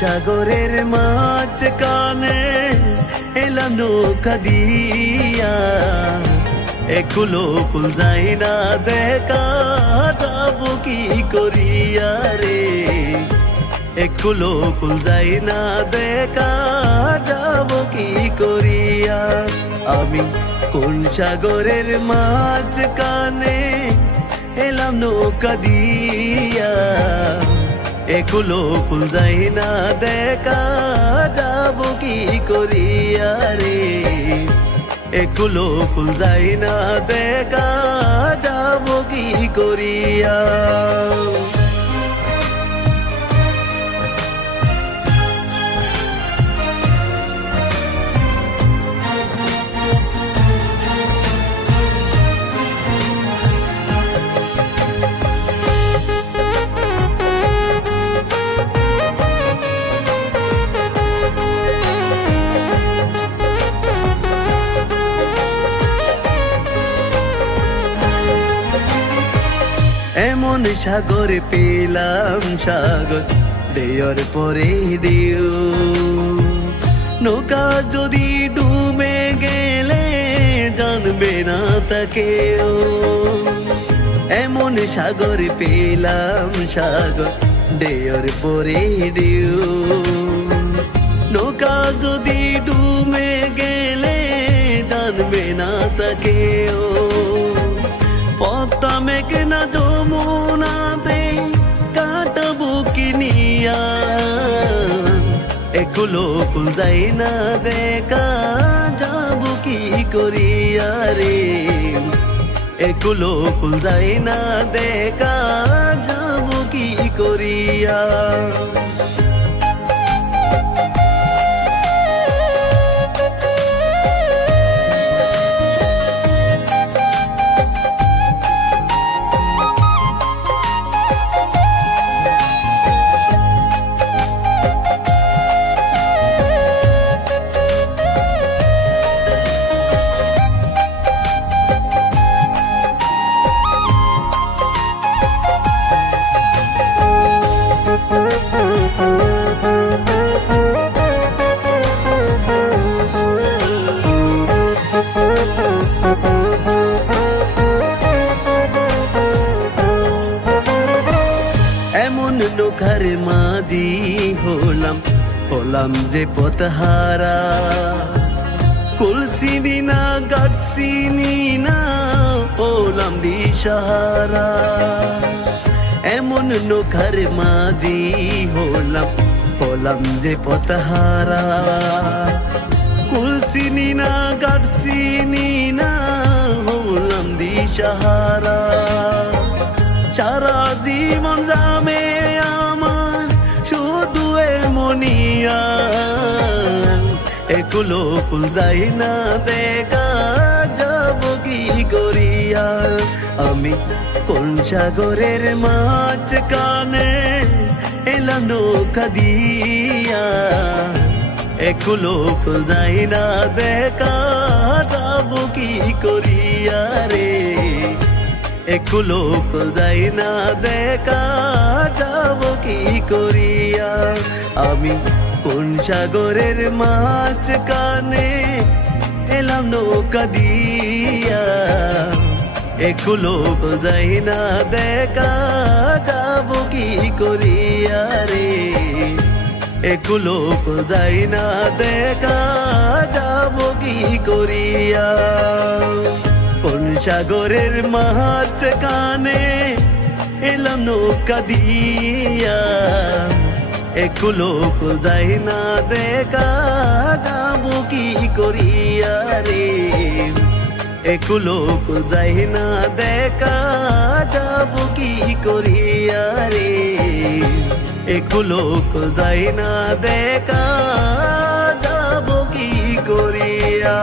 সাগরের মাছ কানে এলাম নৌকা দিয়া। ফুল যাই না দেখা যাব কি করিয়া রে। একুলো ফুল যাই না দেখা যাব কি করিয়া। আমি কোন সাগরের মাছ কানে এলাম নৌকা দিয়া। এগুলো ফুল যাই না দেখা যাব কি করিয়া রে এগুলো ফুল যাই না দেখা যাব কি করিয়া এমন সাগর পেলাম সাগর দেয়র পরে দিও নৌকা যদি ডুবে গেলে জানবে না তাকেও এমন সাগর পেলাম সাগর দেয়র পরে দিও নৌকা যদি ডুবে গেলে জানবে না তাকেও পদ্মা মেঘনা যমুনাতে কাটাবো কিনিয়া এগুলো ফুল যাই না দেখা যাব কি করিয়া রে এগুলো ফুল যাই না দেখা যাব কি করিয়া এমন নৌকার মাঝি হলাম হলাম যে পথহারা। কুলসিনি না গাছিনি না, হলাম দিশাহারা। এমন নৌকার মাঝি হলাম হলাম যে পথহারা। কুলসিনি না গাছিনি না, হলাম দিশাহারা। সারা জীবন যাবে আমার, শুধু মনিয়া এগুলো ফুল যাই না দেখা যাব কি করিয়া। আমি কোন সাগরের মাছ কানে এলাম নৌকা দিয়া। এগুলো ফুল যাই না দেখা যাব কি করিয়া রে। একুলো যাই না দেখা, যাব কি করিয়া? আমি কোন সাগরের মাছ কানে এলাম নৌকা দিয়া? একুলো যাই না দেখা, যাব কি করিয়া রে? একুলো যাই না দেখা, যাব কি করিয়া? কোন সাগরের মাছ কানে এলাম নৌকা দিয়া। এগুলো যাই না দেখা যাব কি করিয়া রে? এগুলো যাই না দেখা যাব কি করিয়া রে? এগুলো যাই না দেখা যাব কি করিয়া?